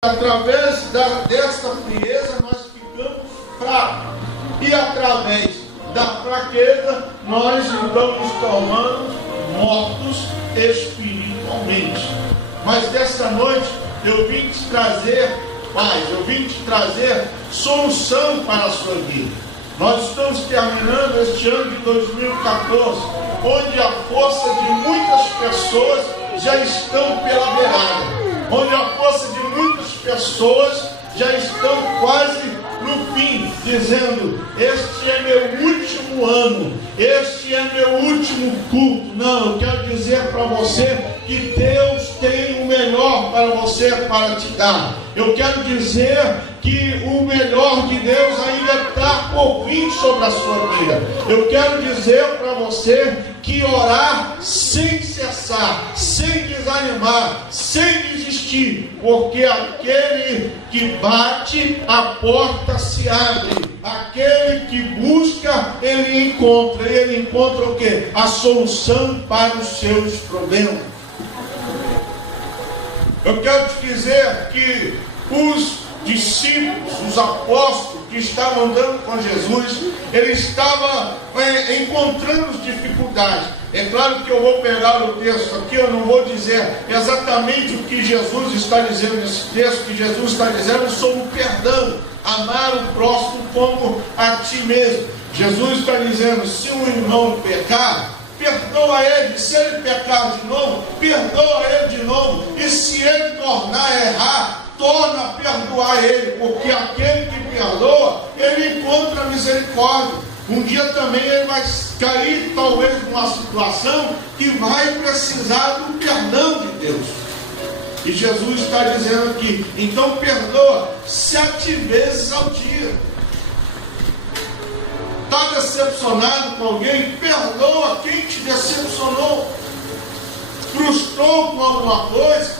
Através desta frieza nós ficamos fracos. E através da fraqueza nós então nos tornamos mortos espiritualmente. Mas desta noite eu vim te trazer paz, eu vim te trazer solução para a sua vida. Nós estamos terminando este ano de 2014, onde a força de muitas pessoas já estão pela beirada. Onde a força de muitas pessoas já estão quase no fim, dizendo: este é meu último ano, este é meu último culto. Não, eu quero dizer para você que Deus tem o melhor para você, para te dar. Eu quero dizer que o melhor de Deus ainda está por vir sobre a sua vida. Eu quero dizer para você que orar sem cessar, sem desanimar, sem desistir, porque aquele que bate, a porta se abre. Aquele que busca, ele encontra. E ele encontra o quê? A solução para os seus problemas. Eu quero te dizer que os discípulos, os apóstolos que estavam andando com Jesus, eles estavam encontrando dificuldades. É claro que eu vou pegar o texto aqui, eu não vou dizer exatamente o que Jesus está dizendo nesse texto, que Jesus está dizendo sobre o perdão, amar o próximo como a ti mesmo. Jesus está dizendo: se um irmão pecar, perdoa ele. Se ele pecar de novo, perdoa ele de novo. E se ele tornar a errar, torna a perdoar ele, porque aquele que perdoa, ele encontra misericórdia. Um dia também ele vai cair talvez numa situação que vai precisar do perdão de Deus. E Jesus está dizendo aqui: então perdoa 7 vezes ao dia. Está decepcionado com alguém? Perdoa quem te decepcionou. Frustrou com alguma coisa?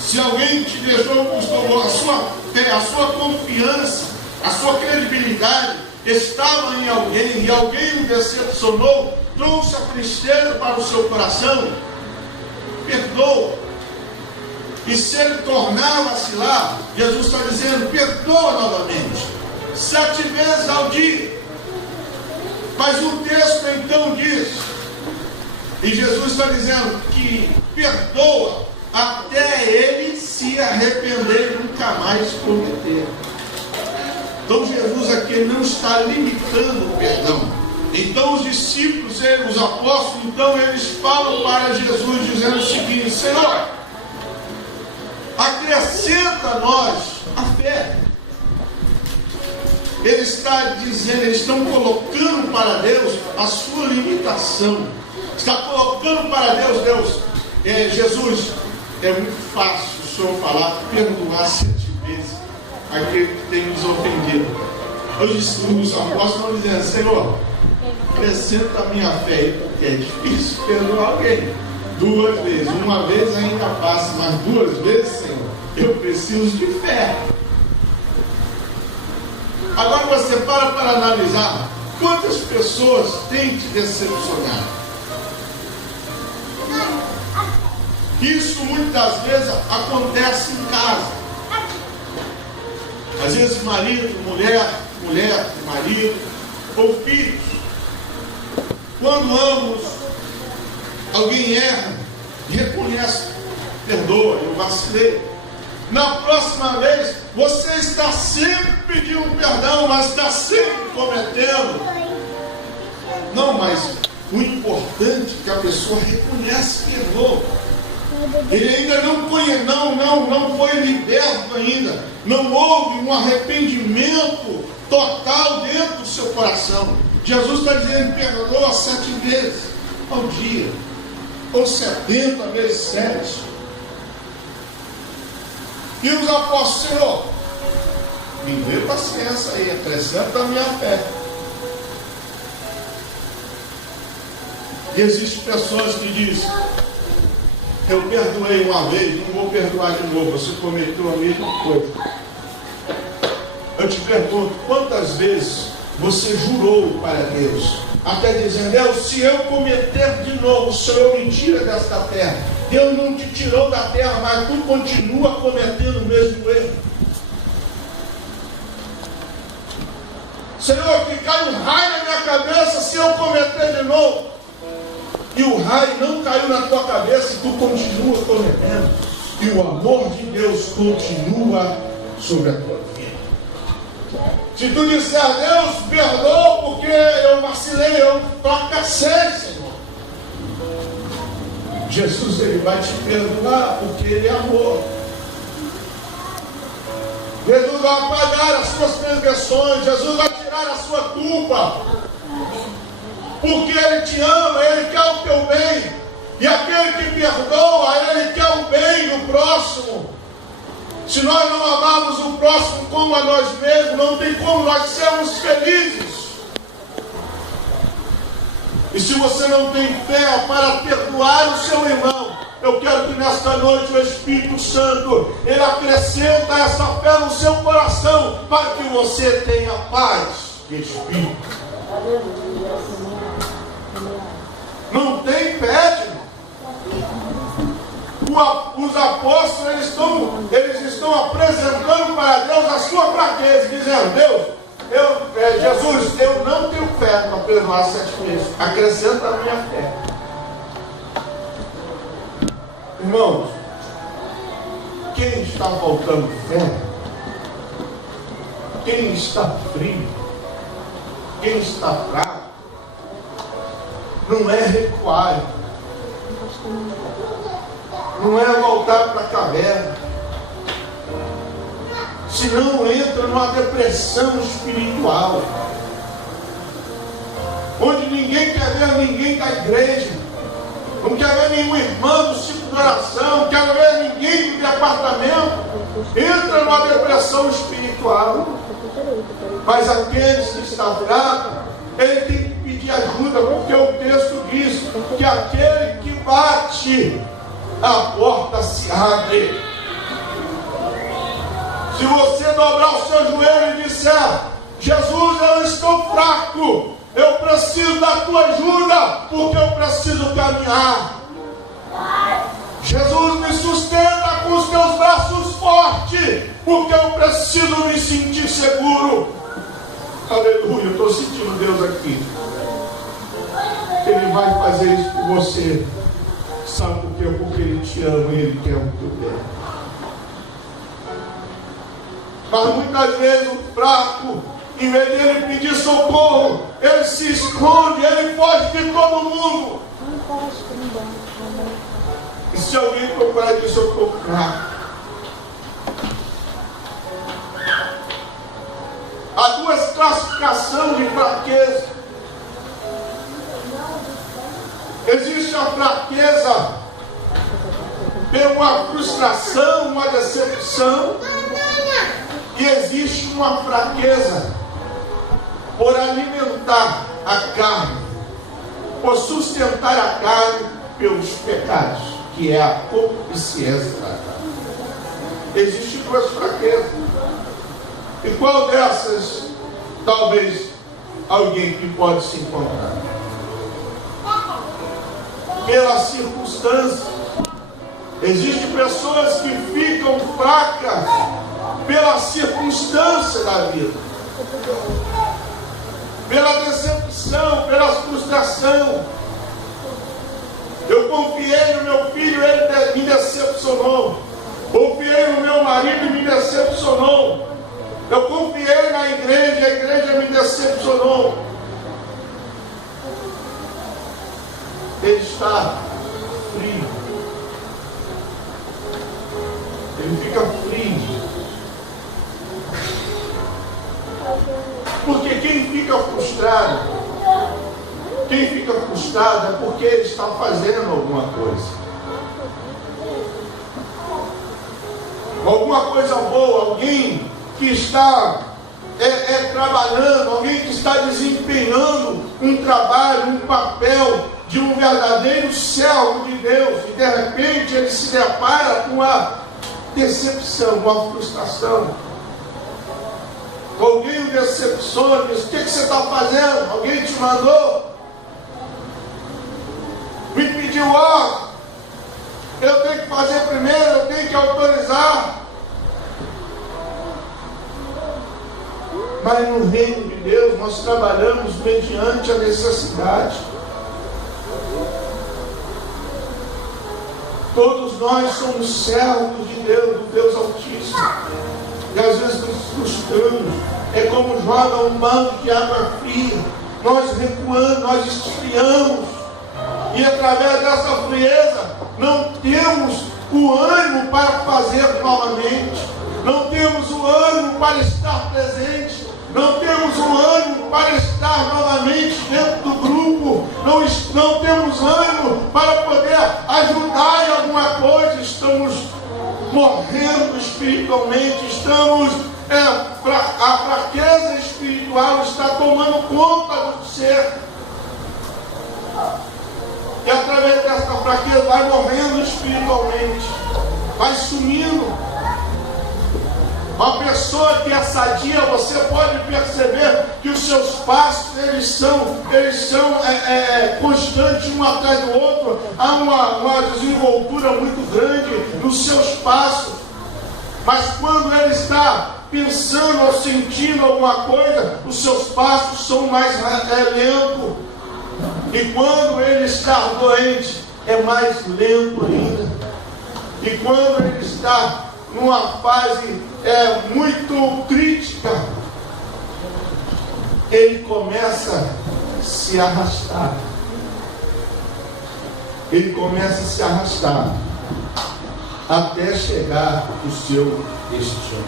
Se alguém te deixou, frustrou a sua fé, a sua confiança, a sua credibilidade estava em alguém, e alguém o decepcionou, trouxe a tristeza para o seu coração, perdoa. E se ele tornar a vacilar, Jesus está dizendo: perdoa novamente, 7 vezes ao dia. Mas o texto então diz, e Jesus está dizendo que perdoa até ele se arrepender e nunca mais cometer. Então Jesus aqui não está limitando o perdão. Então os discípulos, os apóstolos, então eles falam para Jesus dizendo o seguinte: Senhor, acrescenta a nós a fé. Ele está dizendo, eles estão colocando para Deus a sua limitação. Está colocando para Deus, Jesus, é muito fácil o Senhor falar, perdoar 7 vezes aquele que tem nos ofendido. Os apóstolos estão dizendo: Senhor, acrescenta a minha fé, porque é difícil perdoar alguém 2 vezes. Uma vez ainda passa, mas 2 vezes, Senhor, eu preciso de fé. Agora você para analisar quantas pessoas têm te decepcionado. Isso muitas vezes acontece em casa. Às vezes marido, mulher, marido ou filhos. Quando ambos, alguém erra, reconhece, perdoa, eu vacilei. Na próxima vez, você está sempre pedindo perdão, mas está sempre cometendo. Não, mas o importante é que a pessoa reconhece que errou. Ele ainda não foi liberto ainda. Não houve um arrependimento total dentro do seu coração. Jesus está dizendo: perdoa 7 vezes ao dia, ou 70 vezes 7. E os apóstolos: Senhor, me dê paciência aí, acrescenta a minha fé. E existem pessoas que dizem: eu perdoei uma vez, não vou perdoar de novo, você cometeu a mesma coisa. Eu te pergunto, quantas vezes você jurou para Deus, até dizendo: Deus, se eu cometer de novo, o Senhor me tira desta terra? Deus não te tirou da terra, mas tu continua cometendo o mesmo erro. Senhor, que cai um raio na minha cabeça se eu cometer de novo. E o raio não caiu na tua cabeça e tu continua cometendo. E o amor de Deus continua sobre a tua vida. Se tu disser a Deus, perdoa porque eu vacilei, eu fracassei, Senhor. Jesus, Ele vai te perdoar porque Ele é amor. Jesus vai apagar as suas transgressões. Jesus vai tirar a sua culpa. Porque Ele te ama, Ele quer o teu bem. E aquele que perdoa, Ele quer o bem do próximo. Se nós não amarmos o próximo como a nós mesmos, não tem como nós sermos felizes. E se você não tem fé para perdoar o seu irmão, eu quero que nesta noite o Espírito Santo, Ele acrescenta essa fé no seu coração, para que você tenha paz de espírito. Não tem fé, irmão. Os apóstolos eles estão apresentando para Deus a sua fraqueza, dizendo: Deus, Jesus, eu não tenho fé para perdoar 7 vezes. Acrescenta a minha fé. Irmãos, quem está faltando fé, quem está frio, quem está fraco, não é recuar, não é voltar para a caverna, senão entra numa depressão espiritual, onde ninguém quer ver ninguém da igreja, não quer ver nenhum irmão do ciclo de oração, não quer ver ninguém do departamento, entra numa depressão espiritual. Mas aqueles que estão fracos, ele tem que pedir ajuda, porque o texto diz que aquele que bate, a porta se abre. Se você dobrar o seu joelho e disser: Jesus, eu estou fraco, eu preciso da tua ajuda, porque eu preciso caminhar. Jesus, me sustenta com os teus braços fortes, porque eu preciso me sentir seguro. Aleluia, eu estou sentindo Deus aqui. Ele vai fazer isso por você. Sabe por quê? Porque Ele te ama e Ele quer o teu bem. Mas muitas vezes o fraco, em vez de ele pedir socorro, ele se esconde, ele foge de todo mundo. E se alguém procurar e dizer: eu estou fraco. Há 2 classificações de fraqueza. Existe a fraqueza pela frustração, uma decepção. E existe uma fraqueza por alimentar a carne, por sustentar a carne pelos pecados, que é a concupiscência da carne. Existem 2 fraquezas. E qual dessas, talvez, alguém que pode se encontrar? Pela circunstância. Existem pessoas que ficam fracas pela circunstância da vida, pela decepção, pela frustração. Eu confiei no meu filho, ele me decepcionou. Confiei no meu marido e me decepcionou. Eu confiei na igreja, a igreja me decepcionou. Ele está frio. Ele fica frio. Porque quem fica frustrado é porque ele está fazendo alguma coisa. Alguma coisa boa, alguém que está trabalhando, alguém que está desempenhando um trabalho, um papel de um verdadeiro servo de Deus, e de repente ele se depara com uma decepção, uma frustração. Alguém o decepciona, diz: o que você está fazendo? Alguém te mandou? Me pediu: eu que fazer primeiro, eu tenho que autorizar. Mas no reino de Deus nós trabalhamos mediante a necessidade. Todos nós somos servos de Deus, do Deus Altíssimo. E às vezes nos frustramos. É como joga um balde de água fria. Nós recuamos, nós esfriamos. E através dessa frieza, não temos o ânimo para fazer novamente. Não temos o ânimo para estar presente. Não temos o ânimo para estar novamente dentro do grupo. Não temos ânimo para poder ajudar em alguma coisa. Estamos morrendo espiritualmente. A fraqueza espiritual está tomando conta do ser. E através dessa fraqueza vai morrendo espiritualmente. Vai sumindo. Uma pessoa que é sadia, você pode perceber que os seus passos, eles são constantes um atrás do outro. Há uma desenvoltura muito grande nos seus passos. Mas quando ele está pensando ou sentindo alguma coisa, os seus passos são mais lentos. E quando ele está doente, é mais lento ainda. E quando ele está numa fase muito crítica, ele começa a se arrastar. Ele começa a se arrastar até chegar ao seu destino.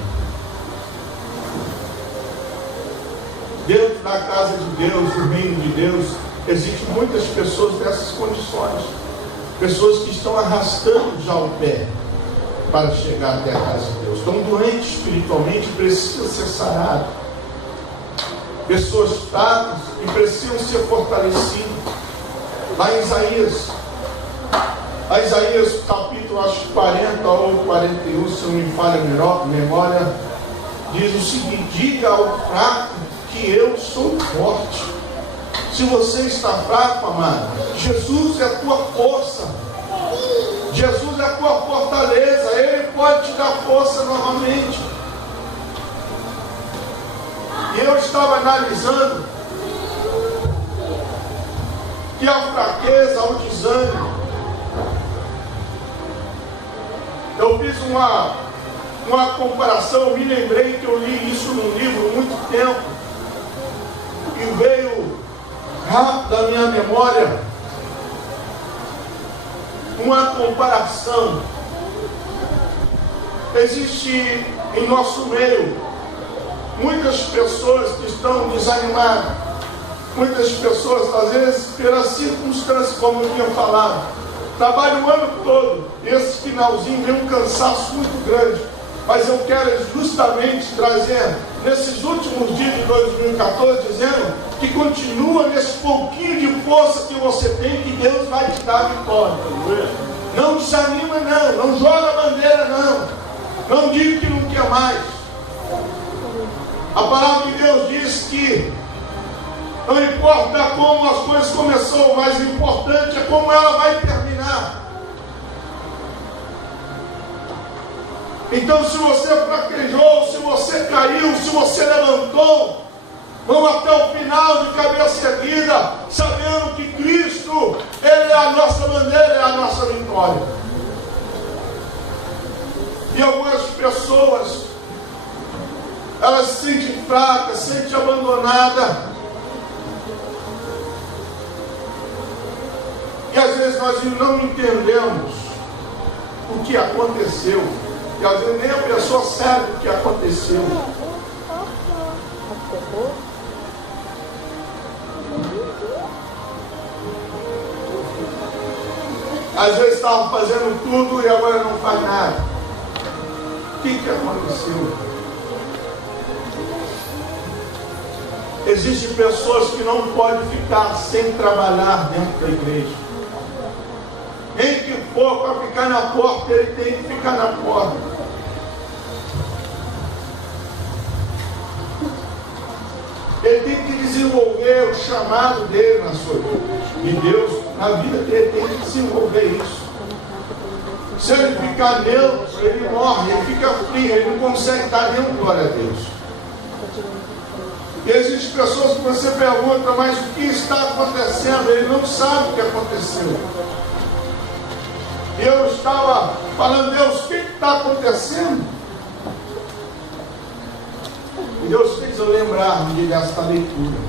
Dentro da casa de Deus, do reino de Deus, existem muitas pessoas dessas condições. Pessoas que estão arrastando já o pé para chegar até a casa de Deus. Estão doentes espiritualmente, precisam ser sarados. Pessoas fracas que precisam ser fortalecidas. Lá em Isaías capítulo 40 ou 41, se não me falha a memória, diz o seguinte: diga ao fraco que eu sou forte. Se você está fraco, amado, Jesus é a tua força. Jesus é a tua fortaleza. Ele pode te dar força novamente. E eu estava analisando que a fraqueza, o desânimo, eu fiz uma comparação, me lembrei que eu li isso num livro há muito tempo, e veio rápido da minha memória uma comparação. Existe em nosso meio muitas pessoas que estão desanimadas, muitas pessoas às vezes pela circunstância, como eu tinha falado, trabalham o ano todo, e esse finalzinho vem um cansaço muito grande. Mas eu quero justamente trazer nesses últimos dias de 2014, dizendo que continua nesse pouquinho de força que você tem, que Deus vai te dar a vitória. Não desanima não, não joga a bandeira não diga que não quer mais. A palavra de Deus diz que não importa como as coisas começou, o mais importante é como ela vai terminar. Então, se você fraquejou, se você caiu, se você levantou, vamos até o final de cabeça erguida, sabendo que Cristo, Ele é a nossa bandeira, é a nossa vitória. E algumas pessoas, elas se sentem fracas, se sentem abandonadas. E às vezes nós não entendemos o que aconteceu. E às vezes nem a pessoa sabe o que aconteceu. Às vezes estava fazendo tudo e agora não faz nada. O que aconteceu? Existem pessoas que não podem ficar sem trabalhar dentro da igreja. Quem que for para ficar na porta, ele tem que ficar na porta. Ele tem que desenvolver o chamado dele na sua vida. E Deus, na vida dele, tem que desenvolver isso. Se ele ficar neutro, ele morre, ele fica frio, ele não consegue estar dentro, glória a Deus. E existem pessoas que você pergunta, mas o que está acontecendo? Ele não sabe o que aconteceu. E eu estava falando, Deus, o que está acontecendo? E Deus fez eu lembrar desta leitura.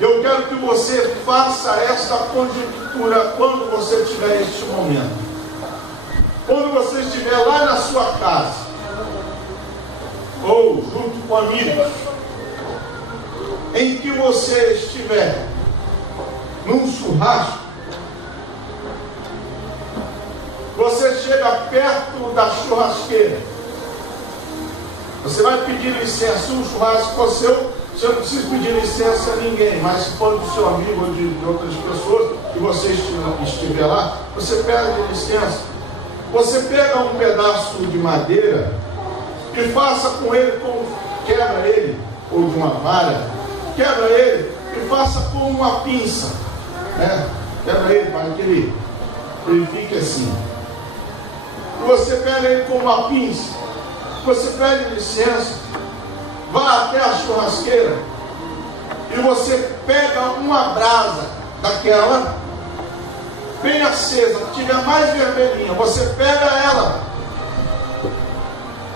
Eu quero que você faça esta conjectura quando você tiver este momento. Quando você estiver lá na sua casa, ou junto com amigos, em que você estiver num churrasco, você chega perto da churrasqueira, você vai pedir licença. Se um churrasco for seu, você não precisa pedir licença a ninguém, mas se for do seu amigo ou de outras pessoas, e você estiver lá, você pede licença. Você pega um pedaço de madeira e faça com ele, quebra ele, ou de uma vara, quebra ele e faça com uma pinça, né? Quebra ele para que ele fique assim. E você pega ele com uma pinça, você pede licença, vá até a churrasqueira e você pega uma brasa daquela bem acesa, que tiver mais vermelhinha, você pega ela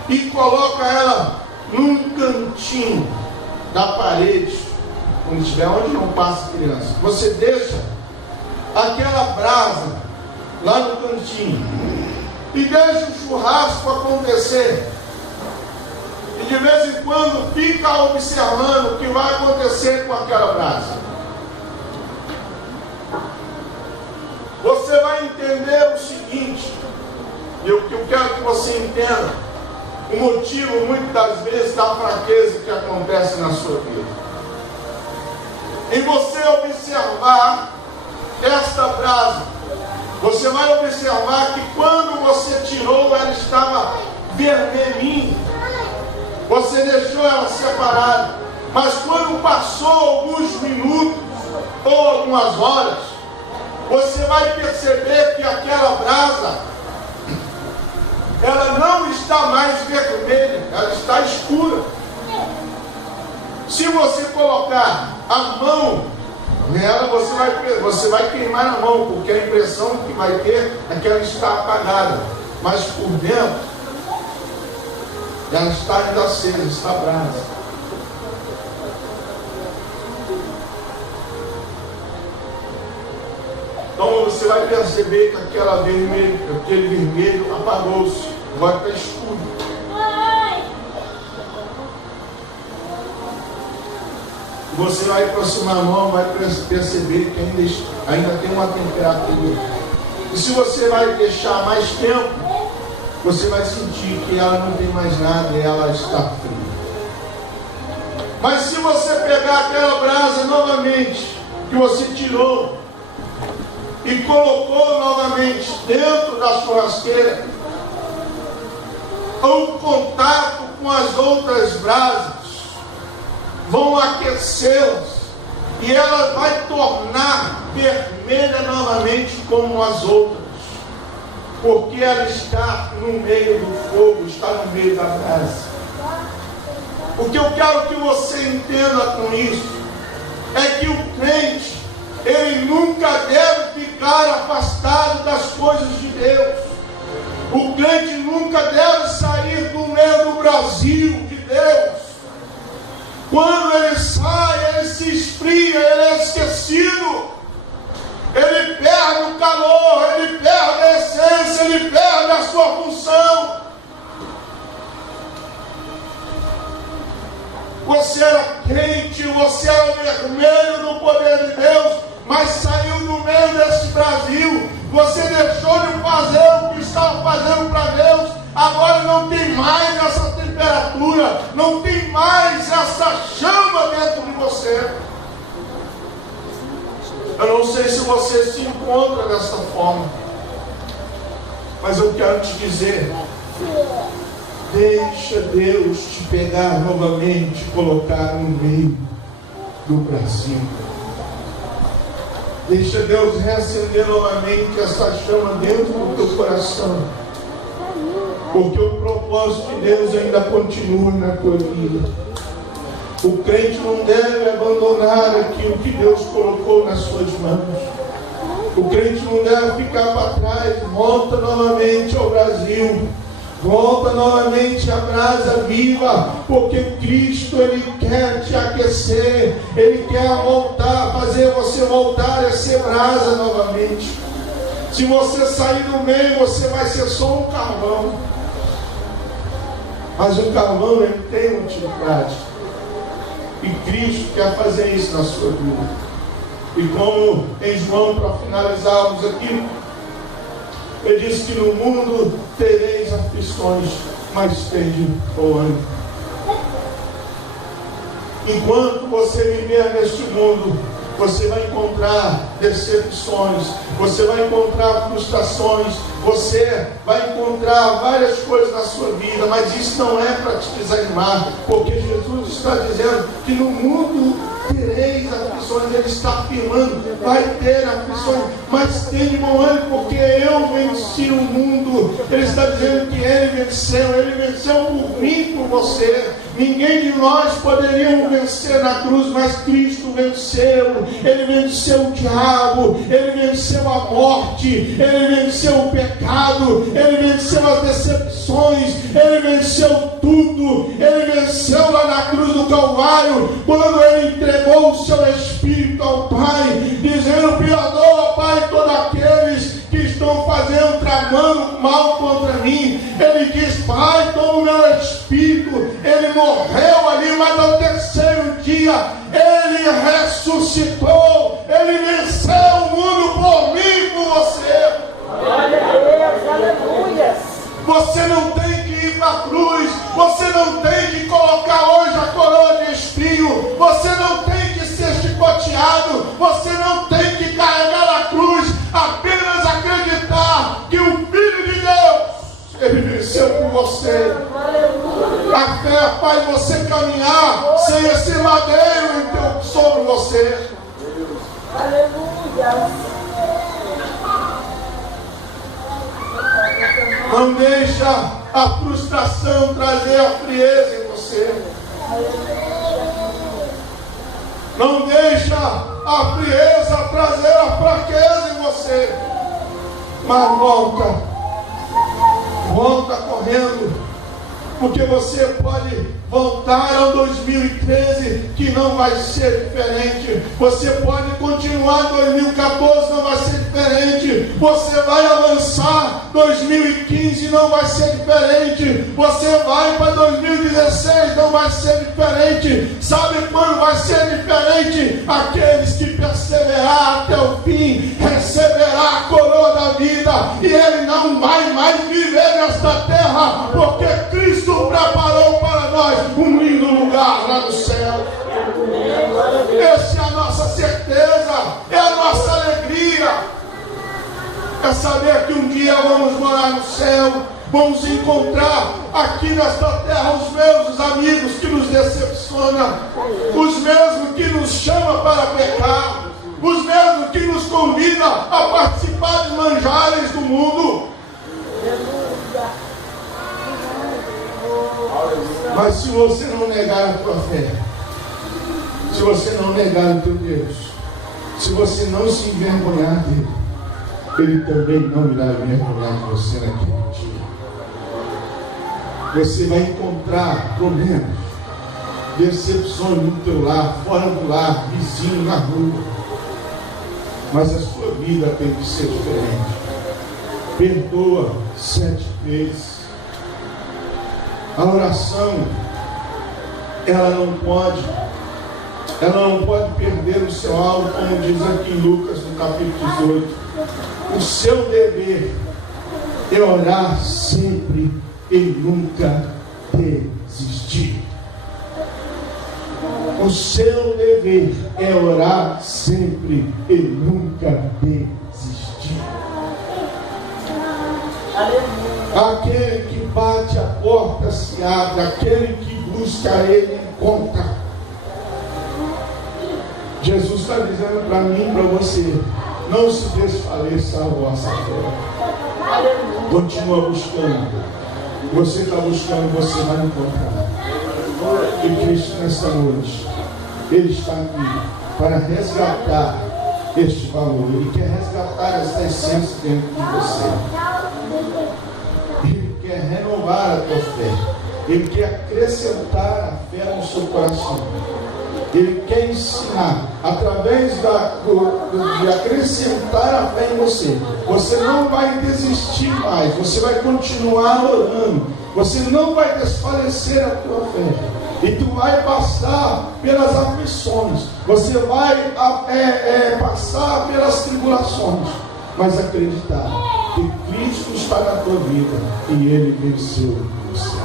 e coloca ela num cantinho da parede, onde estiver, onde não passa criança. Você deixa aquela brasa lá no cantinho e deixa o churrasco acontecer. E de vez em quando fica observando o que vai acontecer com aquela brasa. Você vai entender o seguinte, e o que eu quero que você entenda, o motivo muitas das vezes da fraqueza que acontece na sua vida. Em você observar esta brasa, você vai observar que quando você tirou, ela estava vermelhinha. Você deixou ela separada. Mas quando passou alguns minutos ou algumas horas, você vai perceber que aquela brasa, ela não está mais vermelha, ela está escura. Se você colocar a mão nela, você vai queimar a mão, porque a impressão que vai ter é que ela está apagada. Mas por dentro, ela está ainda acesa, está brasa. Então você vai perceber que aquele vermelho apagou-se, vai para escuro. Você vai aproximar a mão, vai perceber que ainda tem uma temperatura. E se você vai deixar mais tempo, você vai sentir que ela não tem mais nada e ela está fria. Mas se você pegar aquela brasa novamente, que você tirou, e colocou novamente dentro da churrasqueira, o contato com as outras brasas vão aquecê-las e ela vai tornar vermelha novamente como as outras, porque ela está no meio do fogo, está no meio da brasa. O que eu quero que você entenda com isso é que o crente, ele nunca deve ficar afastado das coisas de Deus. O crente nunca deve sair do meio do Brasil de Deus. Quando ele sai, ele se esfria, ele é esquecido. Ele perde o calor, ele perde a essência, ele perde a sua função. Você era quente, você era vermelho no poder de Deus, mas saiu do meio desse Brasil. Você deixou de fazer o que estava fazendo para Deus. Agora não tem mais essa temperatura, não tem mais essa chama dentro de você. Eu não sei se você se encontra dessa forma, mas eu quero te dizer: deixa Deus te pegar novamente e colocar no meio do Brasil. Deixa Deus reacender novamente essa chama dentro do teu coração. Porque o propósito de Deus ainda continua na tua vida. O crente não deve abandonar aquilo que Deus colocou nas suas mãos. O crente não deve ficar para trás. Volta novamente ao Brasil. Volta novamente à brasa viva, porque Cristo, Ele quer te aquecer, Ele quer voltar, fazer você voltar a ser brasa novamente. Se você sair do meio, você vai ser só um carvão. Mas o carvão, ele tem utilidade. E Cristo quer fazer isso na sua vida. E como em João, para finalizarmos aqui, Ele diz que no mundo tereis aflições, mas tende bom ânimo. Enquanto você viver neste mundo, você vai encontrar decepções, você vai encontrar frustrações, você vai encontrar várias coisas na sua vida, mas isso não é para te desanimar, porque Jesus está dizendo que no mundo tereis aflições. Ele está afirmando, vai ter aflições, mas tenha bom ânimo, porque eu venci o mundo. Ele está dizendo que Ele venceu por mim, por você. Ninguém de nós poderia vencer na cruz, mas Cristo venceu. Ele venceu o diabo, Ele venceu a morte, Ele venceu o pecado, Ele venceu as decepções, Ele venceu tudo. Ele venceu lá na cruz do Calvário, quando Ele entregou o seu Espírito ao Pai, dizendo: perdoa, Pai, todos aqueles que estão tramando mal contra mim. Ele diz: Pai, toma o meu Espírito. Ele morreu ali, mas ao terceiro dia Ele ressuscitou. Ele venceu o mundo por mim e por você. Glória a Deus, aleluia. Você não tem que ir para a cruz. Você não tem que colocar hoje a coroa de espinho. Você não tem que ser chicoteado. Você não tem que carregar a cruz. Apenas acreditar que o Filho de Deus, Ele venceu por você. A fé faz você caminhar sem esse madeiro sobre você. Aleluia. Não deixa a frustração trazer a frieza em você. Não deixa a frieza trazer a fraqueza em você. Mas volta correndo, porque você pode voltar ao 2013, que não vai ser diferente. Você pode continuar em 2014, não vai ser diferente. Você vai avançar 2015, não vai ser diferente. Você vai para 2016, não vai ser diferente. Sabe quando vai ser diferente? Aqueles que perseverar até o fim receberá a coroa da vida, e ele não vai mais viver nesta terra, porque Cristo preparou para nós um lindo lugar lá no céu. Essa é a nossa certeza, é a nossa alegria. É saber que um dia vamos morar no céu, vamos encontrar aqui nesta terra os mesmos amigos que nos decepcionam, os mesmos que nos chamam para pecar, os mesmos que nos convidam a participar dos manjares do mundo. Mas se você não negar a tua fé, se você não negar o teu Deus, se você não se envergonhar dele, ele também não irá envergonhar de você naquele dia. Você vai encontrar problemas, decepções no teu lar, fora do lar, vizinho, na rua. Mas a sua vida tem que ser diferente. Perdoa 7 vezes. A oração, ela não pode perder o seu alvo, como diz aqui em Lucas, no capítulo 18. O seu dever é orar sempre e nunca desistir. O seu dever é orar sempre e nunca desistir. Aquele que bate a porta se abre, aquele que busca ele encontra. Jesus está dizendo para mim e para você: não se desfaleça a vossa fé. Continua buscando. Você está buscando, você vai encontrar. E Cristo, nessa noite, Ele está aqui para resgatar este valor. Ele quer resgatar essa essência dentro de você. Ele quer renovar a tua fé. Ele quer acrescentar a fé no seu coração. Ele quer ensinar, através de acrescentar a fé em você. Você não vai desistir mais, você vai continuar orando, você não vai desfalecer a tua fé. E tu vai passar pelas aflições, você vai passar pelas tribulações, mas acreditar que Cristo está na tua vida e Ele venceu você.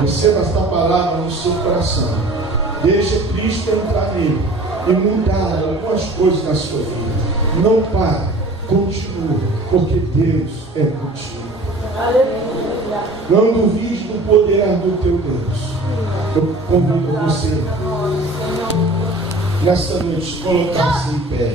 Receba esta palavra no seu coração. Deixa Cristo entrar nele e mudar algumas coisas na sua vida. Não pare, continue, porque Deus é contigo. Não duvide do poder do teu Deus. Eu convido você nessa noite a colocar-se em pé.